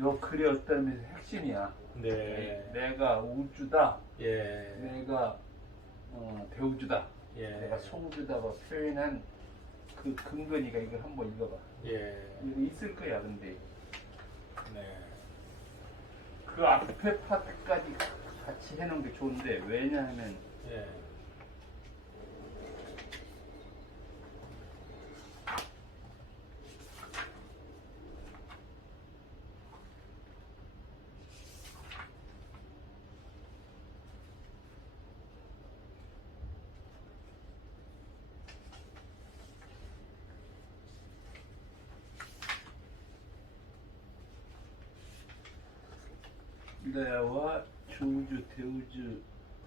요 글의 어떤 핵심이야. 네. 내가 우주다. 예. 내가 대우주다. 예. 내가 소우주다가 표현한 그 근거니까 이거 한번 읽어봐. 예. 이거 있을 거야. 근데 네. 그 앞에 파트까지 같이 해놓은 게 좋은데 왜냐하면 예. 내와 조우주, 대우주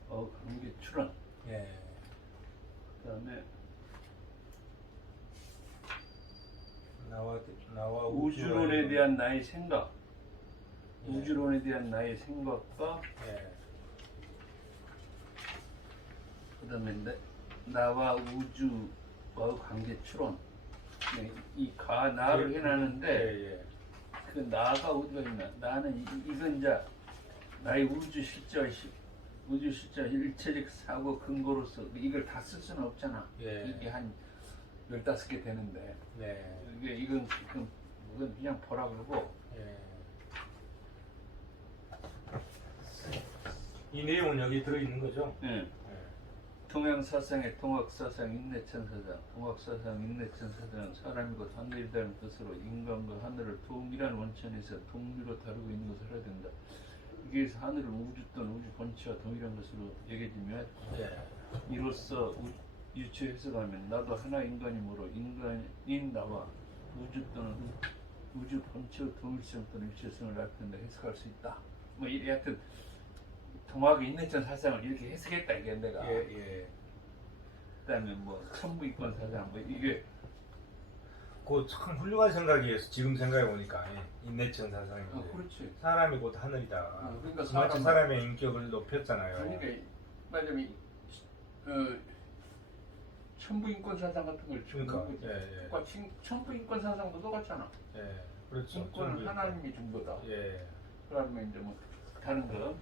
관계 출원. 예. 그다음에 나와 우주론에 대한 나의 생각. 예. 우주론에 대한 나의 생각과 예. 그다음에 나와 우주와 관계 출원. 이 나를 해놨는데 예. 예. 그 나가 어디가 있나? 나는 이건 이제 나의 우주 실제 일체적 사고 근거로서 이걸 다 쓸 수는 없잖아. 예. 이게 한 15개 되는데 네. 이건 그냥 보라 그러고 예. 이 내용은 여기 들어 있는 거죠? 예. 예. 동양사상의 동학사상 인내천사상 동학사상 인내천사상은 사람이 곧 하늘이라는 뜻으로 인간과 하늘을 동일한 원천에서 동류로 다루고 있는 것을 알아야 된다. 이게 하늘은 우주 또는 우주 본체와 동일한 것으로 여겨지며 예. 이로써 유추 해석하면 나도 하나 인간이므로 인간인 나와 우주 또는 우주 본체의 동일성 또는 유체성을 나타낸다 해석할 수 있다. 뭐 하여튼 동학의 인내천 사상을 이렇게 해석했다 이게 내가. 예. 예. 그다음에 뭐 천부인권 사상 뭐 이게 그 참 훌륭한 생각이에요. 지금 생각해 보니까 인내천 사상이 그렇지. 사람이 곧 하늘이다. 그러니까 마치 사람의 인격을 높였잖아요. 그러니까 말하자면 천부인권 사상 같은 걸 준 그러니까 거지. 예. 똑같이 천부인권 사상도 똑같잖아. 예. 그렇죠. 인권은 천부인권. 하나님이 준 거다. 예. 그러면 이제 뭐 다른 거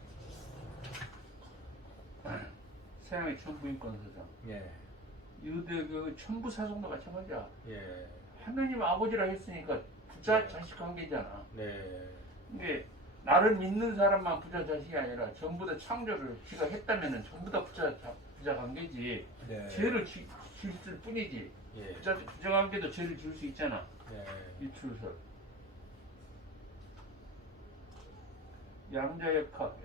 서양의 천부인권 사상, 예. 유대교의 천부 사상도 마찬가지야. 예. 하나님 아버지라 했으니까 부자 자식 관계잖아. 네. 근데 나를 믿는 사람만 부자 자식이 아니라 전부 다 창조를 지가 했다면은 전부 다 부자 관계지. 네. 죄를 지을 뿐이지. 예. 부자 관계도 죄를 지을 수 있잖아. 예. 일출설. 양자역학,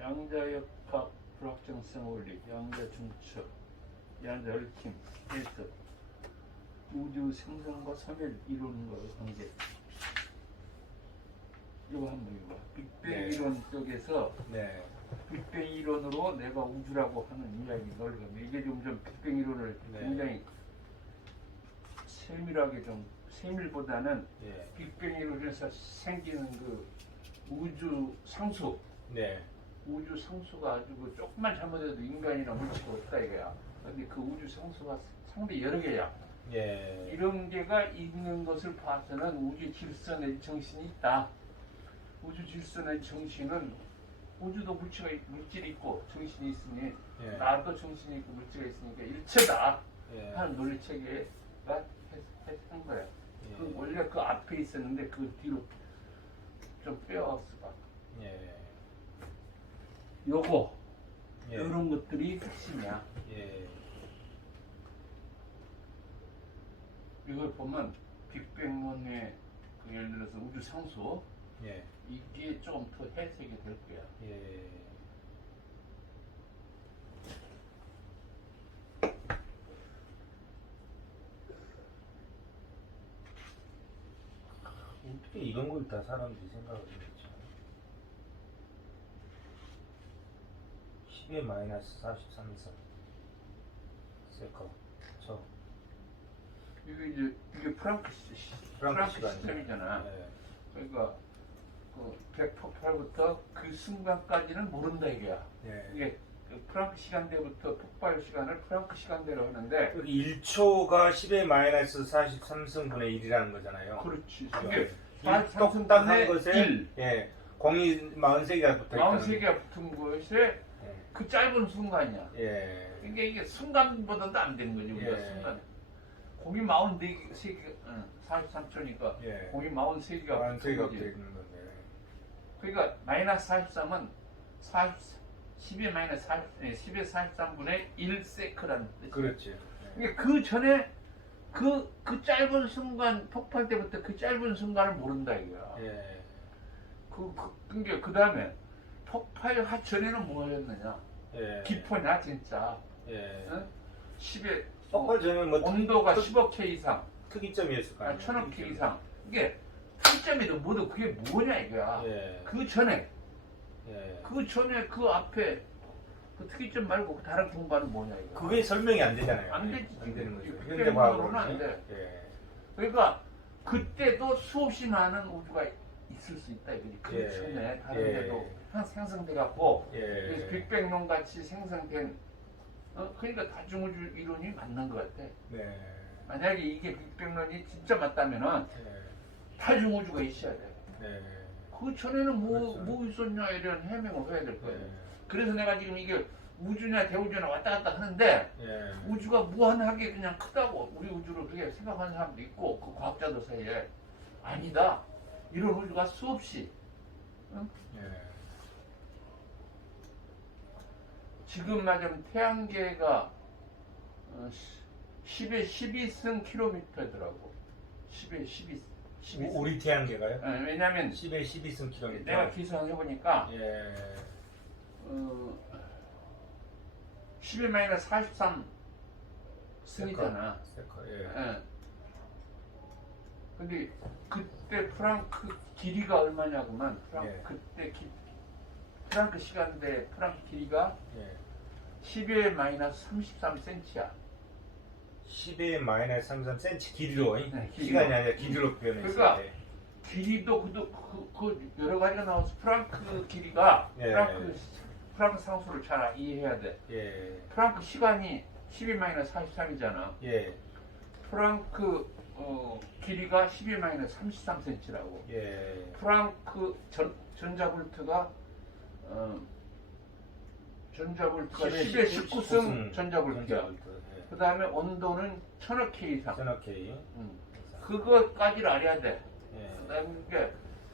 불확정성 원리, 양자 중첩, 양자 얽힘, 해석, 우주 생성과 섬멸 이론과의 관계. 이거 한번 읽어봐. 빅뱅 네. 이론 쪽에서 네. 빅뱅 이론으로 내가 우주라고 하는 이야기 넓어. 이게 좀 빅뱅 이론을 네. 굉장히 세밀하게 좀 세밀보다는 예. 빅뱅 이론에서 생기는 그 우주 상수. 네. 우주 상수가 아주 그 조금만 잘못해도 인간이나 물체가 없다 이거야. 근데 그 우주 상수가 상당히 여러 개야. 예. 이런 개가 있는 것을 봐서는 우주 질서의 정신이 있다. 우주 질서의 정신은 우주도 물질이 있고 정신이 있으니 예. 나도 정신이 있고 물질이 있으니까 일체다 예. 하는 논리 체계가 해석한 거야. 예. 그 원래 그 앞에 있었는데 그 뒤로 좀 빼왔어 봐. 예. 요거 예. 이런 것들이 핵심이야. 예. 이걸 보면 빅뱅론의 그 예를 들어서 우주 상수 예. 이게 좀 더 해석이 될 거야. 예. 어떻게 이런 걸 다 사람들이 생각을 했지? 10의 마이너스 43선 세컨 저 이게 프랑크 시스템이잖아. 예. 그러니까 그 백폭발부터 그 순간까지는 모른다 이거야. 예. 이게 그 프랑크 시간대부터 폭발 시간을 프랑크 시간대로 하는데 여기 1초가 10의 마이너스 43승분의 1이라는 거잖아요. 그렇지. 이게 이게 똑딱한 43분의 것에 1. 예, 공이 43개가 붙어 있다. 43개가 붙은 것에 그 짧은 순간이야. 예. 이게 순간보다도 안 되는 거지, 우리가 예. 순간. 공이 43개, 43초니까 예. 공이 43개가 붙은 43개가 거지. 붙어 있는 건데. 그러니까 마이너스 43은 10의 마이너스 10의 43분의 1세크라는 뜻이야. 그렇지. 그러니까 그 전에 그 짧은 순간, 폭발 때부터 그 짧은 순간을 모른다 이거야. 예. 그게 그 다음에 폭발 전에는 뭐였느냐? 예. 기포냐 진짜. 예. 응? 10에 폭발 전에는 뭐 온도가 10억 K 이상, 특이점이었을 거 아니에요. 1000억 K 이상. 이게 특점이도 뭐도 그게 뭐냐 이거야. 예. 그 전에 예. 그 앞에 그 특이점 말고 다른 공간은 뭐냐 이거. 그게 설명이 안 되잖아요. 안 되지. 안 되는 거죠. 빅뱅론으로는 안 돼. 예. 그러니까 그때도 수없이 많은 우주가 있을 수 있다 이거지. 그 예. 전에 다른 예. 데도 생성돼 갖고 예. 그래서 빅뱅론 같이 생성된 그러니까 다중우주 이론이 맞는 것 같아. 네. 만약에 이게 빅뱅론이 진짜 맞다면은 예. 다중우주가 있어야 돼. 네. 그 전에는 그렇죠. 뭐 있었냐 이런 해명을 해야 될 거예요. 예. 그래서 내가 지금 이게 우주냐 대우주냐 왔다 갔다 하는데 예. 우주가 무한하게 그냥 크다고 우리 우주를 그렇게 생각하는 사람도 있고 그 과학자들 사이에 아니다. 이런 우주가 수없이 예. 지금 말하자면 태양계가 10의 12승 킬로미터더라고. 10의 12승. 우리 태양계가요? 왜냐면 10에 12승 킬로미터. 내가 계산해 보니까 예. 10의 마이너스 43 승이잖아. 세커. 예. 예. 근데 그때 프랑크 길이가 얼마냐고만. 예. 그때 프랑크 시간대 프랑크 길이가 예. 10의 마이너스 33cm야. 10에 마이너스 33cm 길이로. 네, 길이로. 시간이 아니라 길이로 표현했어요. 그러니까 길이도 그 여러 가지가 나와서 프랑크 길이가 예. 프랑크 상수를 잘 이해해야 돼. 예. 프랑크 시간이 12 마이너스 43이잖아. 예. 프랑크 길이가 12 마이너스 33cm라고. 예. 프랑크 전자볼트가 10의 19승 전자볼트야. 그 다음에 온도는 1000억 K 이상. 전화 K. 그것까지를 알아야 돼. 예. 그 다음에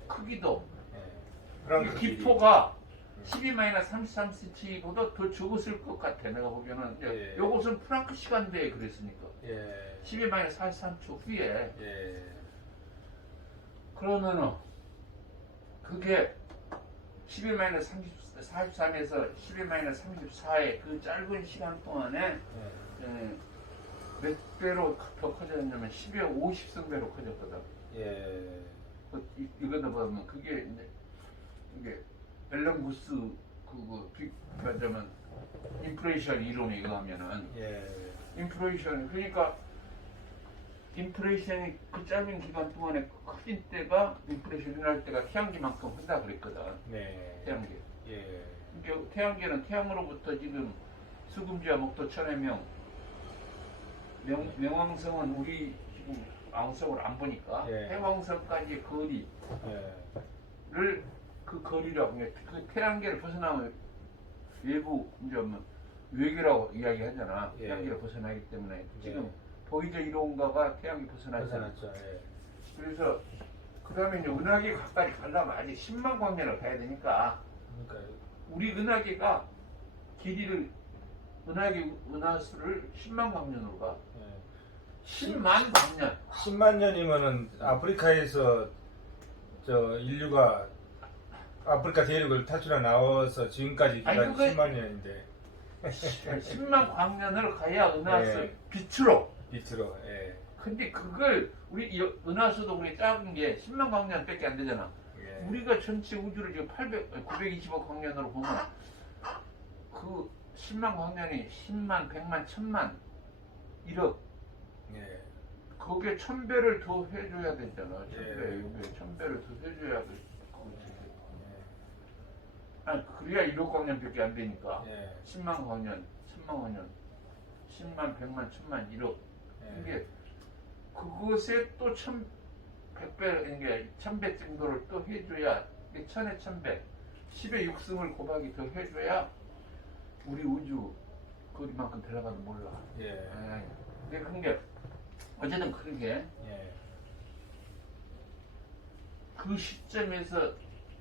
크기도. 예. 프랑크 기포가 12-33cm보다 더 적었을 것 같아. 내가 보기에는. 예. 요것은 프랑크 시간대에 그랬으니까. 예. 12-43초 후에. 예. 그러면은 그게 12-43에서 12-34의 그 짧은 시간 동안에 몇 배로 더 커졌냐면 10의 50승배로 커졌거든. 예. 이거다 보면 그게 이게 앨런 구스 말하자면 인플레이션 이론에 의하면은 예. 인플레이션 그러니까 인플레이션이 그 짧은 기간 동안에 커진 때가 인플레이션 일어날 때가 태양계만큼 한다 그랬거든. 네. 태양계. 예. 그러니까 태양계는 태양으로부터 지금 수금지와 목도 천해명 명왕성은 우리 지금 왕성을 안 보니까 예. 해왕성까지의 거리를 예. 그 거리라고 그 태양계를 벗어나면 외부 이제 뭐 외계라고 이야기하잖아. 예. 태양계를 벗어나기 때문에 지금 예. 보이저 이론가가 태양계 벗어나잖아. 벗어났죠. 예. 그래서 그 다음에 이제 은하계 가까이 가려면 아직 10만 광년을 가야 되니까 그러니까 우리 은하계가 길이를 은하수를 10만 광년으로 가. 예. 10만 광년. 10만 년이면은 아프리카에서 저 인류가 아프리카 대륙을 탈출해 나와서 지금까지 기간 아니, 그거- 10만 년인데 10만 광년을 가야 은하수 예. 빛으로. 빛으로. 예. 근데 그걸 우리 은하수도 우리 작은 게 10만 광년밖에 안 되잖아. 예. 우리가 전체 우주를 지금 920억 광년으로 보면 그 10만 광년이 10만, 100만, 1000만, 1억 예. 거기에 1000배를 더 해줘야 되잖아. 1000배, 예. 요게 1000배를 더 해줘야 돼. 예. 아니 그래야 1억 광년밖에 안 되니까. 예. 10만 광년, 1000만 광년, 10만, 100만, 1000만, 1억 예. 이게 그것에 또 1,100배, 이게 1000배 정도를 또 해줘야 1000에 1100 10의 6승을 곱하기 더 해줘야 우리 우주 거리만큼 들어가도 몰라. 예. 근데 그런 게 어쨌든 그런 게 예. 그 시점에서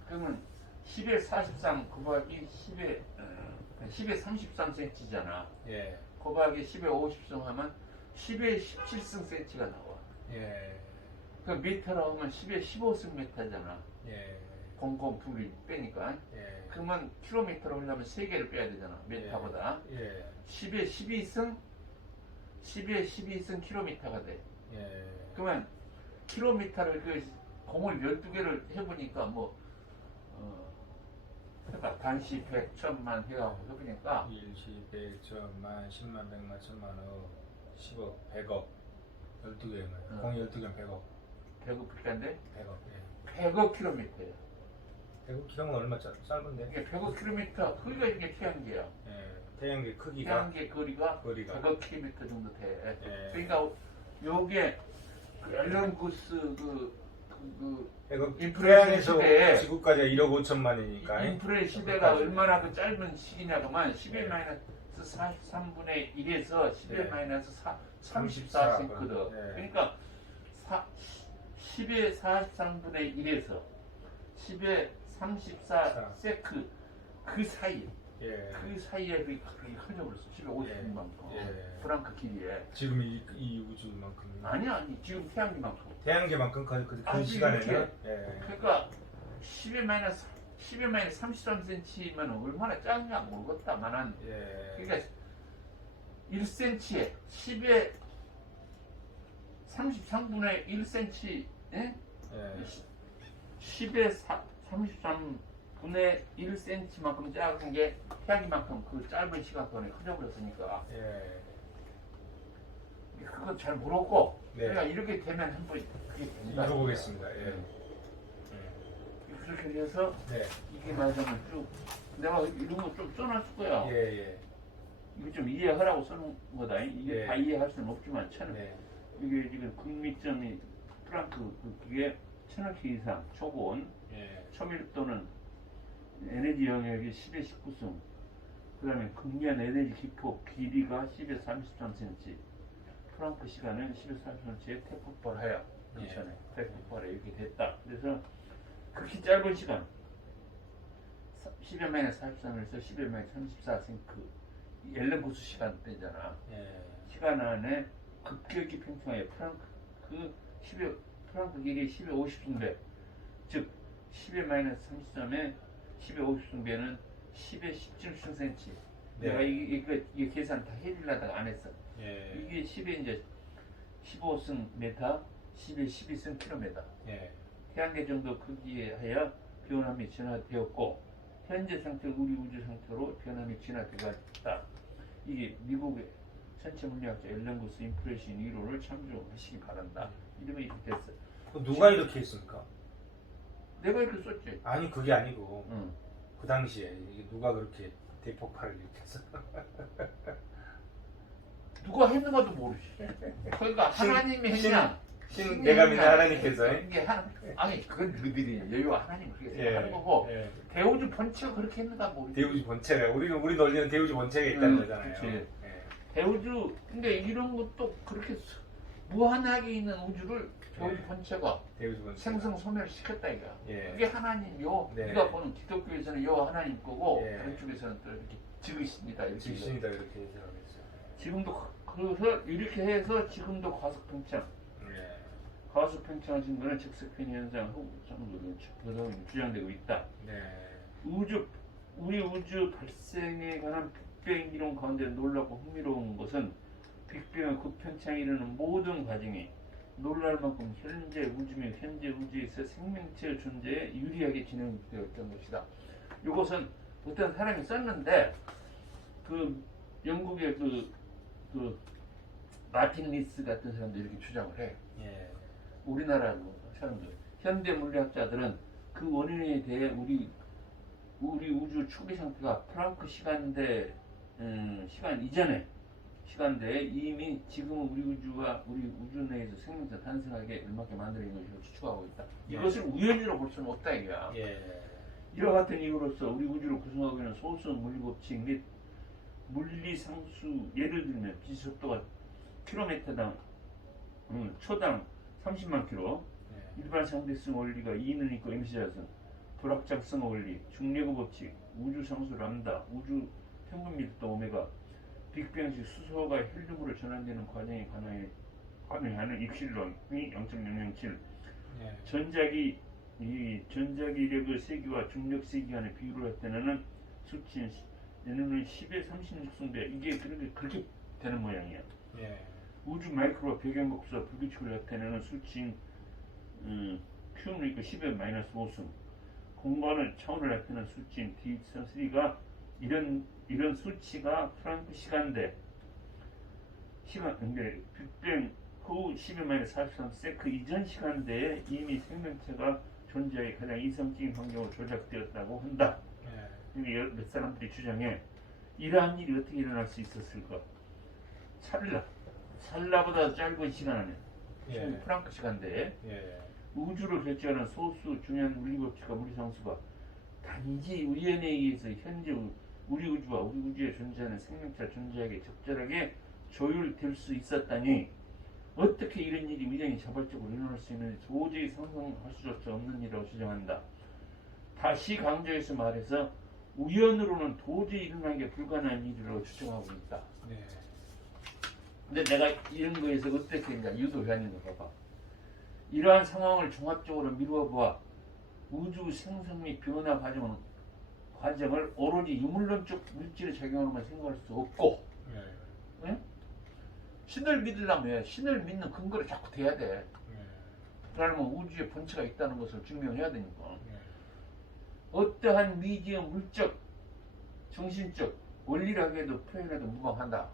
그러면 10에 43 곱하기 10에 33cm잖아. 예. 곱하기 10에 50승 하면 10에 17승 cm가 나와. 예. 그 미터로 하면 10에 15승 미터잖아. 예. 002를 빼니까. 예. 그러면 킬로미터로 하려면 3개를 빼야 되잖아. 미터보다. 예. 10에 12승 킬로미터가 돼. 예. 그러면 킬로미터를 공을 12개를 해보니까 그러니까 단시 100, 1000만 해가고 해보니까 1, 10, 100, 1000만, 10만, 100만, 1000만억, 10억, 100억, 12개면 공이 12개면 100억, 100억 불가인데 100억, 예. 100억 킬로미터야. 100억 킬로면 얼마 짧은데? 이게 100억 킬로미터 거기가 이게 태양계야. 예. 태양계 크기가 태양계 거리가 거리가 100억 킬로미터 정도 돼. 예. 그러니까 요게 그 앨런 구스 그 100억 인프레 태양에서 시대에 지구까지가 1억 5천만이니까 인프레 시대가 얼마나 그 짧은 시기냐고만 10의 마이너스 43분의 1에서 10의 네. 마이너스 34 34세거든. 네. 그러니까 10의 43분의 1에서 10의 34세크 그 사이 예. 그 사이에 그게 커져버렸어. 10의 50분만큼 예. 프랑크 길이에. 지금 이 우주만큼 아니 지금 태양계만큼. 태양계만큼 그 아주 시간에는 이렇게. 예. 그러니까 10의 마이너스 33cm면 얼마나 작은가 모르겠다만은 예. 그러니까 1cm에 10의 33분의 1cm 예? 예. 10의 33분의 1cm만큼 작은 게 태양이만큼 그 짧은 시간 동안에 커져버렸으니까 예. 그건 잘 모르고 네. 그러니까 이렇게 되면 한번 그게 된다. 읽어보겠습니다. 예. 그렇게 돼서 네. 이게 맞으면 쭉 내가 이런 거 좀 써놨을 거야. 예. 이거 좀 이해하라고 써놓은 거다. 이게 네. 다 이해할 수는 없지만 네. 이게 지금 극미점이 프랑크 그게 1000억 이상 초고온 예. 초밀도는 에너지 영역이 10의 19승 그 다음에 극면 에너지 기폭 길이가 10의 33cm 프랑크 시간은 10의 33cm의 태폭발하여 그 예. 전에 태폭발에 이렇게 됐다. 그래서 그렇게 짧은 시간 10의 마이너스 43에서 10의 마이너스 34생크 앨런구스 시간대잖아. 예. 시간 안에 급격히 팽창해 프랑크 길이 10의 50승배 즉 10의 마이너스 33에 10의 50승배는 10의 17승cm 네. 내가 이게 계산 다 해주려다가 안 했어. 예. 이게 10의 이제 15승 메타 10의 12승 킬로미터 예. 태양계 정도 크기에 하여 변함이 진화되었고 현재 상태 우리 우주 상태로 변함이 진화되었다. 이게 미국의 천체 물리학자 앨런구스 인프레션 이론을 참조하시기 바란다. 이름이 이렇게 됐어. 누가 이렇게 했습니까? 내가 이렇게 썼지. 아니 그게 아니고 응. 그 당시에 이게 누가 그렇게 대폭발을 일으켰어? 누가 했는가도 모르지. 그러니까 하나님이 했냐? 내가 믿는 하나님께서 이게 아니 그건 너희들이 여유와 하나님 그렇게 생각하는 거고 예. 대우주 번체가 그렇게 했는가 모르지. 대우주 본체가 우리 논리는 대우주 본체가 있다는 거잖아요. 그치. 예. 대우주 근데 이런 것도 그렇게 무한하게 있는 우주를 대우주 네. 번체가 대우주 본체. 생성 소멸시켰다 이거야. 예. 그게 하나님요. 네. 네가 보는 기독교에서는 요 하나님 거고 예. 다른 쪽에서는 또 이렇게 지으십니다. 이렇게. 지신이다 이렇게 해석하겠어요. 지금도 그래서 이렇게 해서 지금도 과속 팽창. 예. 과속 팽창하신 거는 즉석편 현상 혹은 주장되고 있다. 네. 우리 우주 발생에 관한 빅뱅 이론 가운데 놀랍고 흥미로운 것은 빅뱅의 급팽창에 이르는 모든 과정이 놀랄 만큼 현재 우주 및 현재 우주에서 생명체의 존재에 유리하게 진행되었던 것이다. 이것은 어떤 사람이 썼는데 그 영국의 그 마틴 리스 같은 사람도 이렇게 주장을 해. 예. 우리나라 사람들, 현대 물리학자들은 그 원인에 대해 우리 우주 초기 상태가 프랑크 시간대 시간 이전에 시간대에 이미 지금은 우리 우주와 우리 우주 내에서 생명체 탄생하게 얼마게 만들어진 것으로 추측하고 있다. 예. 이것을 우연으로 볼 수는 없다 이거야. 예. 이와 같은 이유로서 우리 우주를 구성하고 있는 소수의 물리법칙 및 물리상수, 예를 들면 빛 속도가 킬로미터당 초당 30만 킬로, 예. 일반 상대성 원리가 E는 있고 MC자선, 불확장성 원리, 중력의 법칙, 우주 상수 람다, 우주 평균 밀도 오메가, 빅뱅식 수소가 헬륨으로 전환되는 과정에 관여하는 입실론이 0.007, 예. 전자기력의 세기와 중력 세기 간의 비율을 나타내는 수치인 얘는 10의 36승배, 이게 그렇게 되는 모양이야. 예. 우주 마이크로와 배경곡수와 불규칙을 나타내는 수치인 Q는 10의 마이너스 5승, 공간의 차원을 나타내는 수치인 D3가 이런 수치가 프랑크 시간대 근데 빅뱅 후 10의 마이너스 43세 그 이전 시간대에 이미 생명체가 존재의 가장 이성적인 환경으로 조작되었다고 한다. 예. 이게 몇 사람들이 주장해. 이러한 일이 어떻게 일어날 수 있었을까? 찰나보다 짧은 시간 안에 예. 프랑크 시간대에 예. 우주를 결정하는 소수 중요한 물리법칙과 물리상수가 단지 우연에 의해서 현재 우리 우주와 우리 우주에 존재하는 생명체가 존재하게 적절하게 조율될 수 있었다니 어떻게 이런 일이 우연히 자발적으로 일어날 수 있는지 도저히 상상할 수조차 없는 일이라고 주장한다. 다시 강조해서 말해서 우연으로는 도저히 일어나기 불가능한 일이라고 주장하고 있다. 네. 근데 내가 이런 거에서 어떻게 유도해왔는가 봐봐. 이러한 상황을 종합적으로 미루어 보아 우주 생성 및 변화 과정을 오로지 유물론적 물질의 작용으로만 생각할 수 없고, 예. 응? 신을 믿으려면 신을 믿는 근거를 자꾸 대야 돼. 예. 그러면 우주에 본체가 있다는 것을 증명해야 되니까. 예. 어떠한 미지의 물적, 정신적, 원리라고해도 표현해도 무방한다.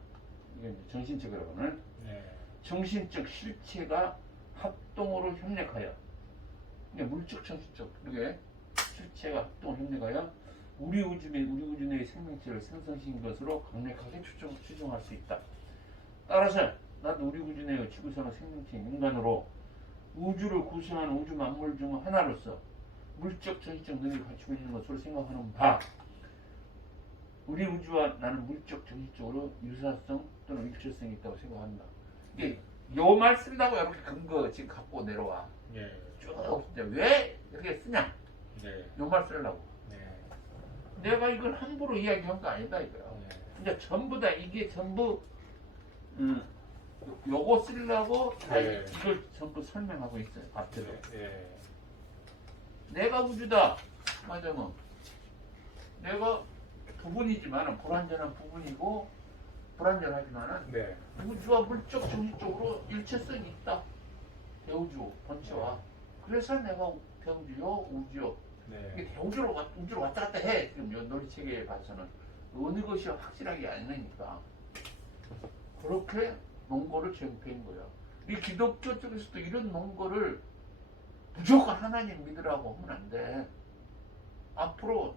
이게 이제 정신적이라고는 예. 정신적 실체가 합동으로 협력하여, 그러니까 물적, 정신적 이게 실체가 합동으로 협력하여 우리 우주 및 우리 우주 내의 생명체를 생성시킨 것으로 강력하게 추정할 수 있다. 따라서 나도 우리 우주 내의 지구상의 생명체인 인간으로 우주를 구성하는 우주 만물 중 하나로서 물적, 정신적 능력을 갖추고 있는 것으로 생각하는 바, 우리 우주와 나는 물적, 정신적으로 유사성 또는 일체성이 있다고 생각한다. 이게 요 말 쓴다고 이렇게 근거 지금 갖고 내려와. 예. 쭉 왜 이렇게 쓰냐? 네. 요 말 쓰려고. 네. 내가 이걸 함부로 이야기한 거 아니다 이거야. 네. 근데 전부 다 이게 전부 요거 쓰려고 다 네. 이걸 전부 설명하고 있어요. 앞에도. 예. 내가 우주다. 맞아요. 내가 부분이지만은 불완전한 부분이고 불완전하지만은 네. 우주와 물적 정신적으로 일체성이 있다. 대우주 본체와. 그래서 내가 대우주요, 우주요. 네. 이게 대우주로 왔다 갔다 해. 지금 요 놀이체계에 봐서는 어느 것이 확실하게 안 나니까 그렇게 논거를 제공한 거야. 이 기독교 쪽에서도 이런 논거를 무조건 하나님 믿으라고 하면 안 돼. 앞으로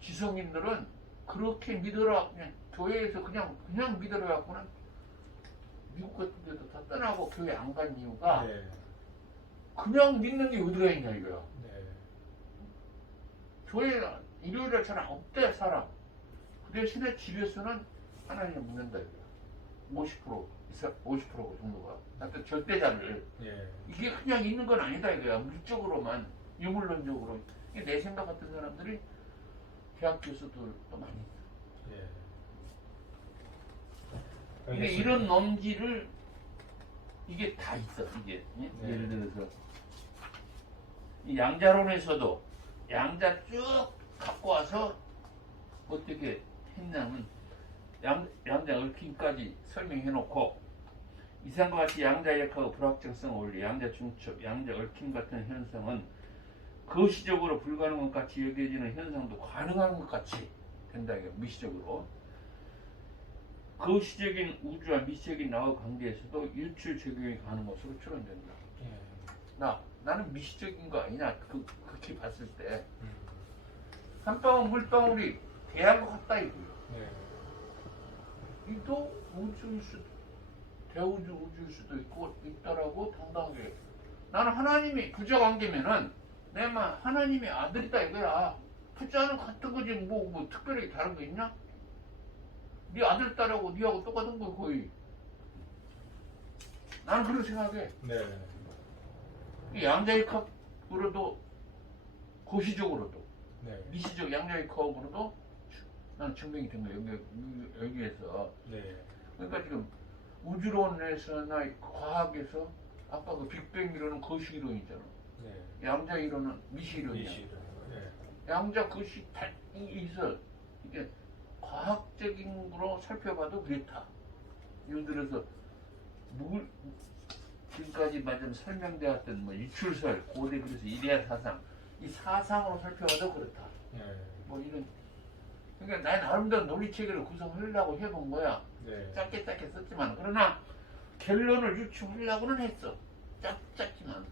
지성인들은 그렇게 믿으라, 그냥 교회에서 그냥 믿으라 갖고는 미국 같은 데도 다 떠나고 교회 안 간 이유가 네. 그냥 믿는 게 어디가 있냐 이거야. 네. 교회 일요일에 잘 없대 사람. 그 대신에 집에서는 하나님을 믿는다 이거야. 50% 정도가. 하여튼 절대자를. 예. 이게 그냥 있는 건 아니다 이거야. 물적으로만, 유물론적으로. 이게 내 생각 같은 사람들이 대학 교수들도 많이 있어. 예. 근데 알겠습니다. 이런 논지를 이게 다 있어. 이게 예? 네. 예를 들어서 이 양자론에서도 양자 쭉 갖고 와서 어떻게 했냐면 양자 얽힘까지 설명해놓고 이상과 같이 양자역하고 불확정성 원리, 양자 중첩, 양자 얽힘 같은 현상은 거시적으로 불가능한 것 같이 여겨지는 현상도 가능한 것 같이 된다. 이게 미시적으로. 거시적인 우주와 미시적인 나와 관계에서도 일출 적용이 가능한 것으로 추론된다. 예. 나는 미시적인 거 아니냐? 그렇게 봤을 때 한 방울 물방울이 대한 것 같다 이거예요. 네. 이도 우주일 수도, 대우주 우주일 수도 있고 있다라고 당당하게. 나는 하나님이 부자 관계면은 내가 하나님의 아들이다 이거야. 부자는 같은 거지 뭐 특별히 다른 거 있냐? 네 아들 딸하고 네하고 똑같은 거 거의. 나는 그렇게 생각해. 네. 이 양자역학으로도 고시적으로도 네. 미시적 양자역학으로도 나는 증명이 된 거야. 여기에서. 네. 그러니까 지금 우주론에서나 과학에서 아까 그 빅뱅 이론은 거시 이론이잖아. 네. 양자 이론은 미시 이론이야. 미시로. 네. 양자 거시 다 있어. 이게 과학적인 거로 살펴봐도 그렇다. 예를 들어서 지금까지 말하자면 설명되었던 뭐 유출설, 고대 그래서 이데아 사상, 이 사상으로 살펴봐도 그렇다. 네. 뭐 이런. 그러니까 나의 나름대로 논리체계를 구성하려고 해본 거야. 네. 짧게 썼지만 그러나 결론을 유추하려고는 했어. 짧지만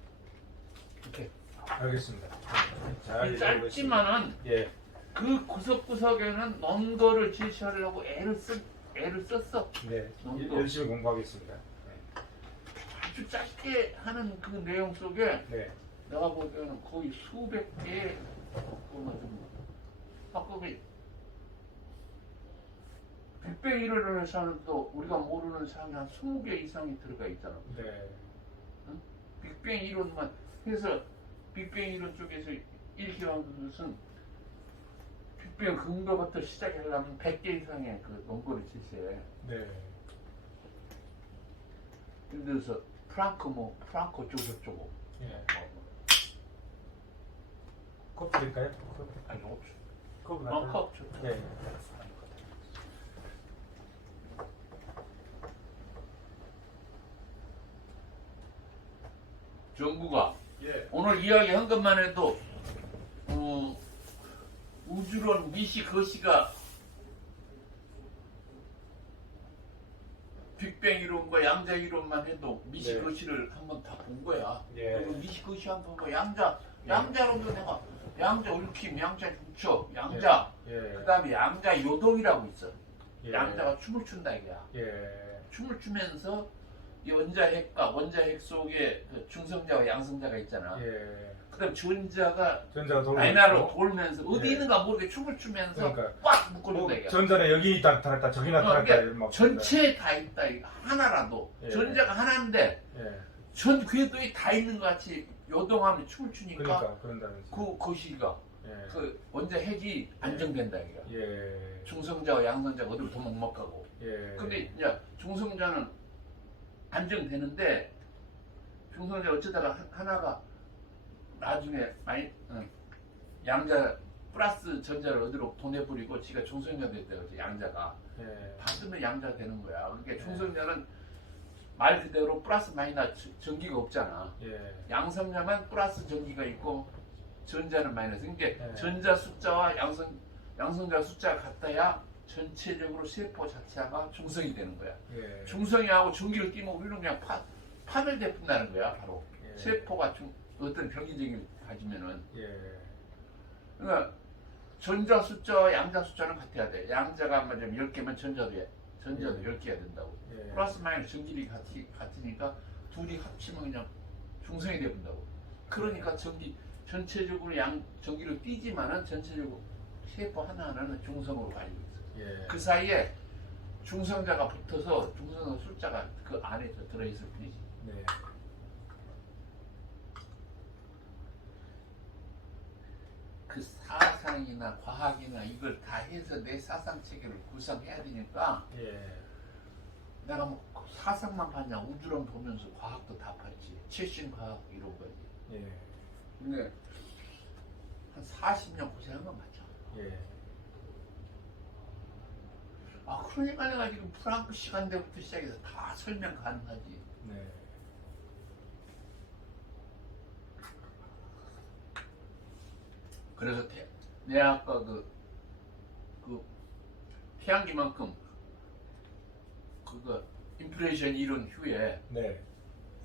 이렇게 알겠습니다. 잘 짧지만은 예. 그 구석구석에는 논거를 제시하려고 애를 썼어. 네. 논거. 열심히 공부하겠습니다. 아주 짧게 하는 그 내용 속에 네. 내가 보기에는 거의 수백 개의 합법이 빅뱅 이론에서도 우리가 모르는 사항이 한 20개 이상이 들어가 있잖아. 네. 응? 빅뱅 이론만 해서 빅뱅 이론 쪽에서 일기한 것은 빅뱅 근거부터 시작하려면 100개 이상의 그 논거를 제시해. 네. 예를 들어서 프랑크 어쩌고 예. 커피 드릴까요? 커피. 아니 없어. 커피 컵 좋다. 네. 정구가 예. 오늘 이야기한 것만 해도 우주론 미시 거시가 빅뱅 이론과 양자 이론만 해도 미시 네. 거시를 한번 다 본 거야. 예. 그리고 미시 거시 한번 보고 양자론도 내가 양자 얽힘, 양자 중첩, 양자 예. 그다음에 양자 요동이라고 있어. 예. 양자가 춤을 춘다 이거야. 예. 춤을 추면서 이 원자핵과 원자핵 속에 그 중성자와 양성자가 있잖아. 예. 그다음 전자가 전자가 돌고 라이나로 있고. 돌면서 어디 예. 있는가 모르게 춤을 추면서 그러니까 꽉 묶어준다 뭐 이게. 전자는 여기 나타났다 저기 나타났다 그러니까 이런 막 전체에 다 있다 이거. 하나라도 예. 전자가 하나인데 예. 전 궤도에 다 있는 것 같이 요동하면 춤을 추니까 그러니까 그런다면서. 그 거시가 예. 그 원자핵이 안정된다 이게. 예. 중성자와 양성자가 어디로 도먹먹하고. 예. 근데 이제 중성자는 안정되는데 중성자 어쩌다가 하나가 나중에 양자 플러스 전자를 어디로 보내버리고 지가 중성자 됐다 그러지. 양자가 예. 받으면 양자 되는 거야. 그러니까 중성자는 말 그대로 플러스 마이너스 전기가 없잖아. 예. 양성자만 플러스 전기가 있고 전자는 마이너스. 그러니까 예. 전자 숫자와 양성자 숫자가 같아야 전체적으로 세포 자체가 중성이 되는 거야. 예. 중성이하고 전기를 띄면 우리는 그냥 파멸되fun다는 거야. 바로 예. 세포가 어떤 병리적인 가지면은. 예. 그러니까 전자 숫자와 양자 숫자는 같아야 돼. 양자가 말하자면 10개면 전자도 10개가 된다고. 예. 플러스 마이너스 전기력이 같으니까 둘이 합치면 그냥 중성이 되fun다고. 그러니까 전체적으로 전기를 띄지만은 전체적으로 세포 하나하나는 중성으로 가지고 있어. 예. 그 사이에 중성자가 붙어서 중성자 숫자가 그 안에 들어있을 뿐이지. 네. 그 사상이나 과학이나 이걸 다 해서 내 사상 체계를 구성해야 되니까 예. 내가 뭐 사상만 봤냐 우주론 보면서 과학도 다 봤지. 최신 과학 이런 거지. 예. 근데 한 40년 고생한 건 맞죠. 예. 아 그러니까 내가 지금 프랑크 시간대부터 시작해서 다 설명 가능하지. 네. 그래서 내 아까 그 태양기만큼 그거 인플레이션 이론 후에 네.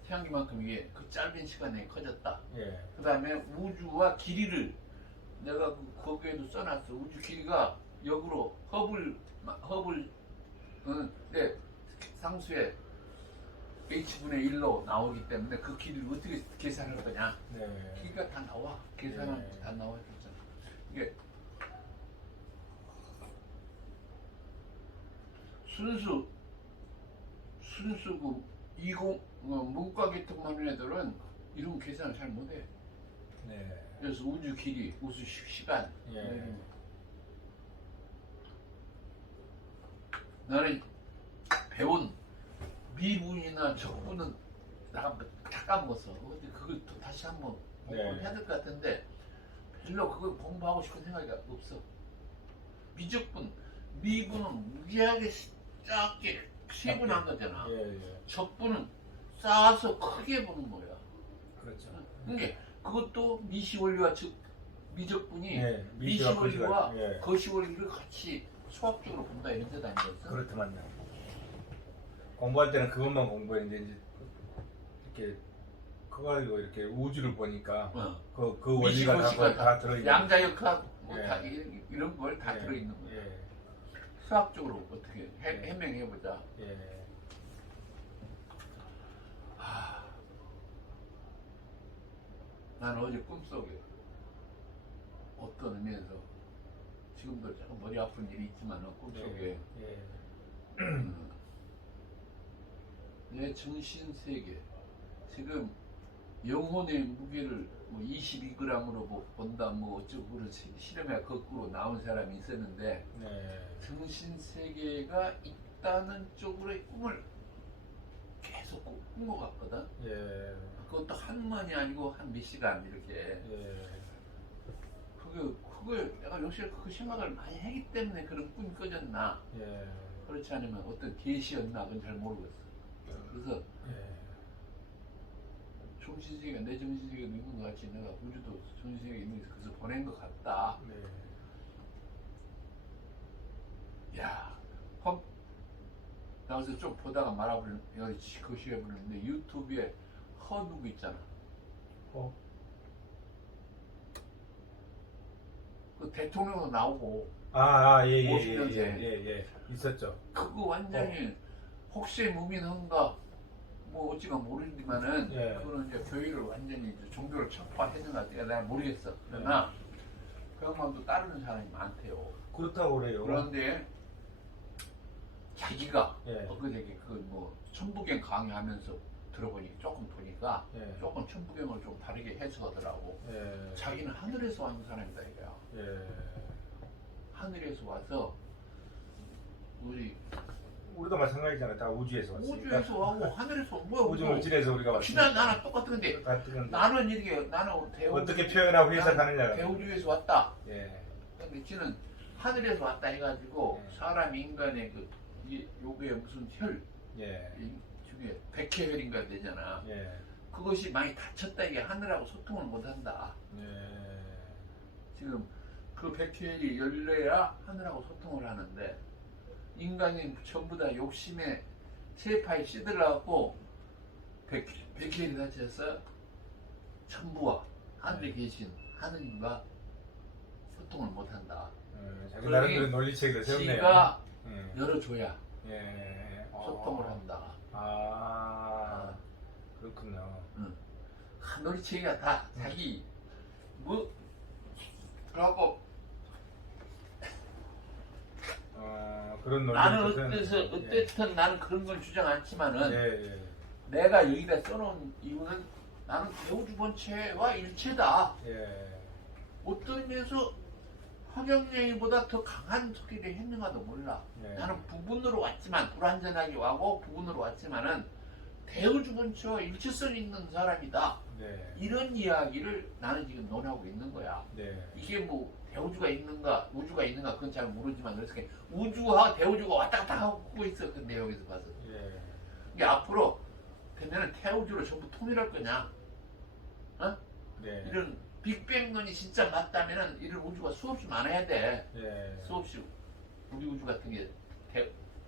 태양기만큼 이게 그 짧은 시간에 커졌다. 예. 그 다음에 우주와 길이를 내가 거기에도 써놨어. 우주 길이가 역으로 허블 근데 상수에 h분의 1로 나오기 때문에 그 길이를 어떻게 계산할 거냐? 네. 길이가 다 나와. 계산하면 네. 다 나와 있잖아. 이게 순수 그 문과 계통하는 애들은 이런 계산을 잘 못해. 네. 그래서 우주 길이, 우주 시간. 예. 나는 배운 미분이나 적분은 다 까먹었어. 근데 그걸 또 다시 한번 공부를 네. 해야 될 것 같은데 별로 그걸 공부하고 싶은 생각이 없어. 미적분, 미분은 무지하게 작게 세분한 거잖아. 예, 예. 적분은 쌓아서 크게 보는 거야. 그렇죠. 그러니까 그것도 미시원리와 즉 미적분이 예, 미시원리와 예. 거시원리를 같이 수학적으로 본다 이런 데도 아니겠어? 그렇더만요. 공부할 때는 그것만 공부했는데 이제 이렇게 그거 가지고 이렇게 우주를 보니까 그 원리가 다 들어있는 양자역학 뭐 예. 다 이런 걸 다 예. 들어있는 거야. 예. 수학적으로 어떻게 예. 해명해 보자. 예. 난 어제 꿈속에 어떤 의미에서 지금도 조금 머리 아픈 일이 있지만 꿈속에 예. 내 정신 세계 지금 영혼의 무게를 뭐 22g으로 본다 뭐 어쩌고 그렇지 실험에 거꾸로 나온 사람이 있었는데 네. 정신 세계가 있다는 쪽으로의 꿈을 계속 꾼 것 같거든. 예. 그것도 한번이 아니고 한 몇 시간 이렇게. 예. 그걸 내가 역시 그 생각을 많이 했기 때문에 그런 꿈이 꺼졌나 예. 그렇지 않으면 어떤 계시였나 그건 잘 모르겠어. 그래서 예. 정신세계가 내 정신세계도 있는 것 같이 내가 우주도 정신세계에 있는 게 그래서 보낸 것 같다. 네. 야, 나 그래서 좀 보다가 말아버리는 여기 거시해버리는데 유튜브에 허누구 있잖아. 그 대통령도 나오고 예, 50년생. 예. 있었죠. 그거 완전히 혹시 무민한가 뭐 어찌가 모르지만은 예. 그거는 이제 교회를 완전히 이제 종교를 척파했는 것 같아. 내가 모르겠어. 그러나 그 양반도 따르는 사람이 많대요. 그렇다고 그래요. 그런데 자기가 예. 엊그저께 그 뭐 천부경 강의하면서 들어보니까 조금 보니까 예. 조금 천부경을 좀 다르게 해석하더라고. 예. 자기는 하늘에서 왔는 사람이다 이거야. 예. 하늘에서 와서 우리가 마찬가지잖아요. 다 우주에서 왔으니까. 우주에서 와고 하늘에서 온 거야. 우주 물질에서 우리가 지난 왔으니까. 나랑 똑같은 건데 같은 나는 이렇게 나는 어떻게 표현하고 해석하느냐. 대우주에서 왔다. 예. 근데 지는 하늘에서 왔다 해가지고 예. 사람 인간의 요게 무슨 혈 예. 중에 백혈인가 되잖아. 예. 그것이 많이 다쳤다 이게 하늘하고 소통을 못한다. 예. 지금 그 백혈이 열려야 하늘하고 소통을 하는데 인간이 전부 다 욕심에 세파에 시들어갖고 백혈이 다쳐서 천부와 하늘에 계신 하느님과 소통을 못한다. 자기 나름대로 논리책을 세웠네요. 지가 예. 열어줘야 예. 소통을 한다. 그렇군요. 논리체계가 다 자기 뭐 그러고 그런 논리. 나는 어쨌든 나는 그런 걸 주장 않지만은 예. 내가 여기다 써놓은 이유는 나는 대우주본체와 일체다. 예. 어떤 의미에서 화경영이보다 더 강한 소리를 했는가도 몰라. 예. 나는 부분으로 왔지만 불완전하게 와고 부분으로 왔지만은 대우주본체와 일체성 있는 사람이다. 네. 이런 이야기를 나는 지금 논하고 있는 거야. 네. 이게 뭐 대우주가 있는가 우주가 있는가 그건 잘 모르지만 그래서 우주와 대우주가 왔다 갔다 하고 있어. 그 내용에서 봐서. 예. 이게 앞으로 되면은 대우주로 전부 통일할 거냐? 어? 네. 이런 빅뱅론이 진짜 맞다면은 이런 우주가 수없이 많아야 돼. 예. 수없이 우리 우주 같은 게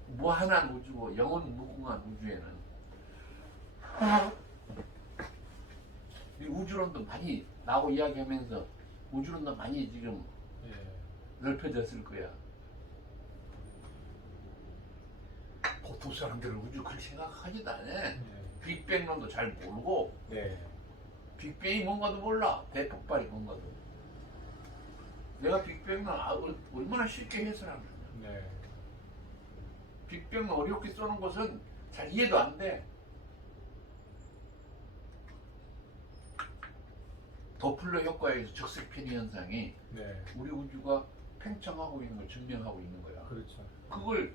무한한 우주고 영원 무궁한 우주에는 이 우주론도 많이 나하고 이야기하면서 우주론도 많이 지금 예. 넓혀졌을 거야. 보통 사람들은 우주 그렇게 생각하지도 않아. 네. 빅뱅론도 잘 모르고 네. 빅뱅이 뭔가도 몰라. 대폭발이 뭔가도. 내가 빅뱅론 얼마나 쉽게 해설하냐. 네. 빅뱅을 어렵게 쏘는 것은 잘 이해도 안 돼. 더플러 효과에 의해서 적색 편의 현상이 네. 우리 우주가 팽창하고 있는 걸 증명하고 있는 거야. 그렇죠. 그걸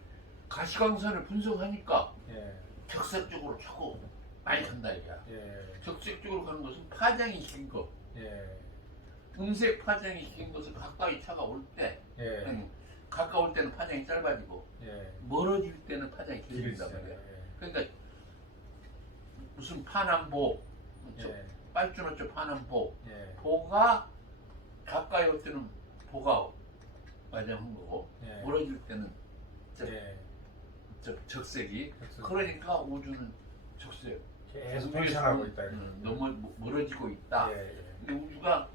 가시광선을 분석하니까 예. 적색적으로 자꾸 많이 간다 이거야. 예. 적색적으로 가는 것은 파장이 긴 거. 예. 음색 파장이 긴 것은 가까이 차가 올 때, 예. 가까울 때는 파장이 짧아지고 예. 멀어질 때는 파장이 길어진단 길어지죠. 말이야. 예. 그러니까 무슨 파남보, 예. 빨주노초 파남보, 예. 보가 가까이 올 때는 보가 맞아한 거고 예. 멀어질 때는 예. 적색이. 적색. 그러니까 우주는 적색. 계속 팽창하고 있다. 너무 멀어지고 있다. 예. 예. 근데 우주가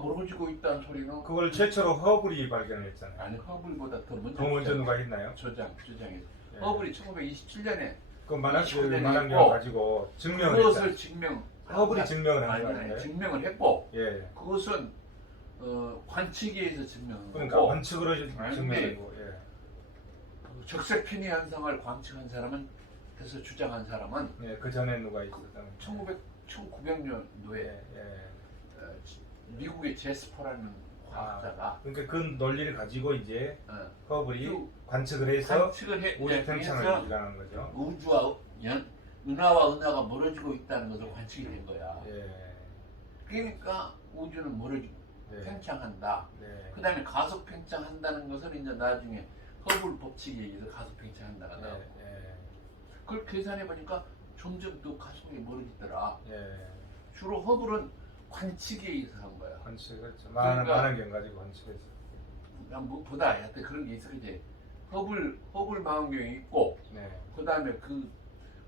멀어지고 있다는 소리는 그걸 최초로 허블이 발견했잖아요. 아니 허블보다 더 먼저. 더 먼저 누가 했나요? 주장해서. 예. 허블이 1927년에 그 만학경 있고, 가지고 증명을 그것을 했잖아요. 증명. 허블이 증명을 한 아니, 거예요. 증명을 했고 예. 그것은 관측에 의해서 증명한 그러니까 거고 관측으로 아니, 증명한 거. 예. 그 적색 편의 현상을 관측한 사람은 그래서 주장한 사람은 예. 그 전에 누가 있었던? 1900년도에 예. 예. 미국의 제스퍼라는 과학자가 그러니까 그 논리를 가지고 이제 허블이 그 관측을 해서 관측을 해 우주 팽창을 해서 일어난 거죠. 우주와 은하와 은하가 멀어지고 있다는 것을 관측이 된 거야. 예. 그러니까 우주는 멀어지고 네. 팽창한다. 네. 그 다음에 가속 팽창한다는 것은 이제 나중에 허블 법칙에 의해서 가속 팽창한다가 나오고 예. 그걸 계산해 보니까 점점 더 가속이 멀어지더라. 예. 주로 허블은 관측에 의해서 한 거야. 관측했죠. 그러니까- 많은 경 가지고 관측했죠. 난 무엇보다 하여튼 그런 게 있어. 이제 허블 망원경이 있고 네. 그 다음에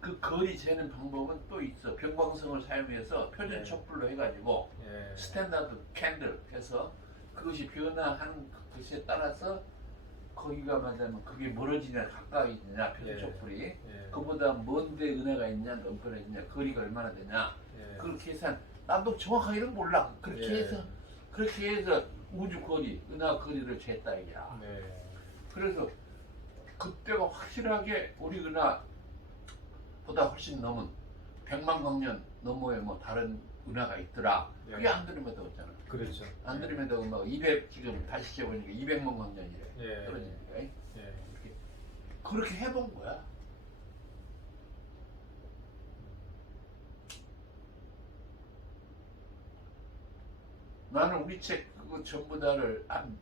그 거리 재는 방법은 또 있어. 변광성을 사용해서 표준 네. 촛불로 해가지고 예. 스탠다드 캔들 해서 그것이 변화하는 것에 따라서 거기가 맞으면 그게 멀어지냐 가까이지냐 표준 예. 촛불이 예. 그보다 먼데 은하가 있냐 넘거나 있냐 거리가 얼마나 되냐 예. 그걸 계산 나도 정확하게는 몰라 그렇게 예. 해서 우주 거리 은하 거리를 쟀다 이게야. 네. 그래서 그때가 확실하게 우리 은하보다 훨씬 넘은 100만 광년 너머에 뭐 다른 은하가 있더라. 그게 예. 안드로메다였잖아. 그렇죠. 안드로메다 은하가 200 지금 다시 재보니까 200만 광년이래. 예. 떨어지니까. 예. 그렇게 해본 거야. 나는 우리 책 그거 전부 다를 한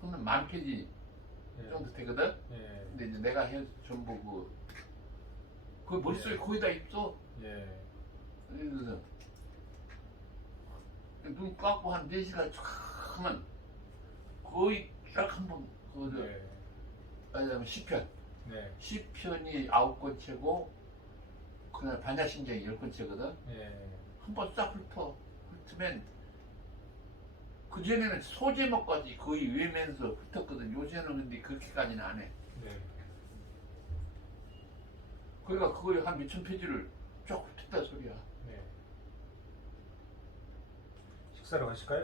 10,000페이지 예. 정도 되거든. 예. 근데 이제 내가 해 전부 그 머릿속에 거의 다 있어. 예. 그래서 눈 감고 한 4시간 쫙 하면 거의 쫙 한번 그거 네. 아니면 시편 네. 시편이 9권 채고 그날 반야신경이 10권째거든. 예. 한번 싹 훑으면 그전에는 소제목까지 거의 외면서 훑었거든. 요새는 근데 그렇게까지는 안 해. 네. 그러니까 그걸 한 몇천 페이지를 쫙 훑었다 소리야. 네. 식사로 가실까요?